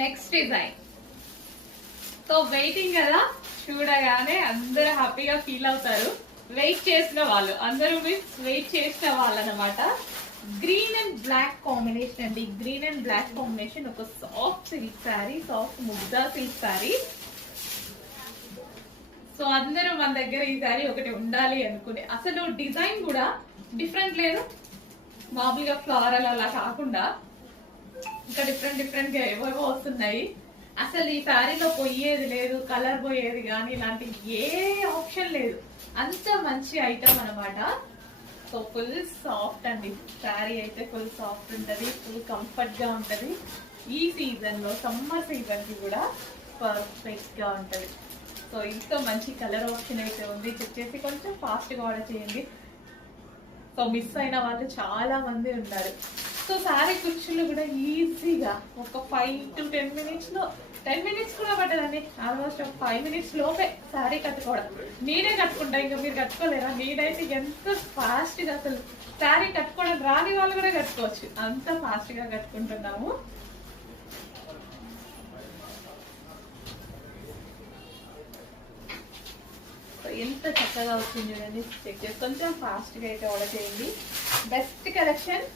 Next design. So waiting కదా, చూడగానే అందరూ హ్యాపీగా ఫీల్ అవుతారు. వెయిట్ చేసిన వాళ్ళు అందరూ వెయిట్ చేసిన వాళ్ళు అనమాట. గ్రీన్ అండ్ బ్లాక్ కాంబినేషన్ అండి. గ్రీన్ అండ్ బ్లాక్ కాంబినేషన్, ఒక soft silk sari, soft Mugdha silk sari. So అందరూ మన దగ్గర ఈ శారీ ఒకటి ఉండాలి అనుకునే, అసలు డిజైన్ కూడా డిఫరెంట్ లేదు, మామూలుగా ఫ్లోరల్ అలా కాకుండా ఇంకా డిఫరెంట్ డిఫరెంట్ గా ఏవేవో వస్తున్నాయి. అసలు ఈ శారీలో పోయేది లేదు, కలర్ పోయేది కానీ ఇలాంటి ఏ ఆప్షన్ లేదు, అంత మంచి ఐటమ్ అనమాట. సో ఫుల్ సాఫ్ట్ అండి శారీ అయితే, ఫుల్ సాఫ్ట్ ఉంటది, ఫుల్ కంఫర్ట్ గా ఉంటది. ఈ సీజన్ లో, సమ్మర్ సీజన్ కి కూడా పర్ఫెక్ట్ గా ఉంటది. సో ఇంత మంచి కలర్ ఆప్షన్ అయితే ఉంది. చెక్ చేసి కొంచెం ఫాస్ట్ గా ఆర్డర్ చేయండి. సో మిస్ అయిన వాళ్ళు చాలా మంది ఉన్నారు. సో శారీ కుర్చీలు కూడా ఈజీగా ఒక 5 to 10 minutes లో, 10 minutes కూడా పట్టదండి, ఆల్మోస్ట్ ఒక 5 minutes లోపే శారీ కట్టుకోవడం. నేనే కట్టుకుంటా, ఇంకా మీరు కట్టుకోలేరా? నేనైతే ఎంత ఫాస్ట్ గా, అసలు శారీ కట్టుకోవడం రాని వాళ్ళు కూడా కట్టుకోవచ్చు, అంత ఫాస్ట్ గా కట్టుకుంటున్నాము. ఎంత చక్కగా వచ్చింది చూడండి. చెక్ చేసి కొంచెం ఫాస్ట్ గా అయితే ఆర్డర్ చేయండి. Best collection.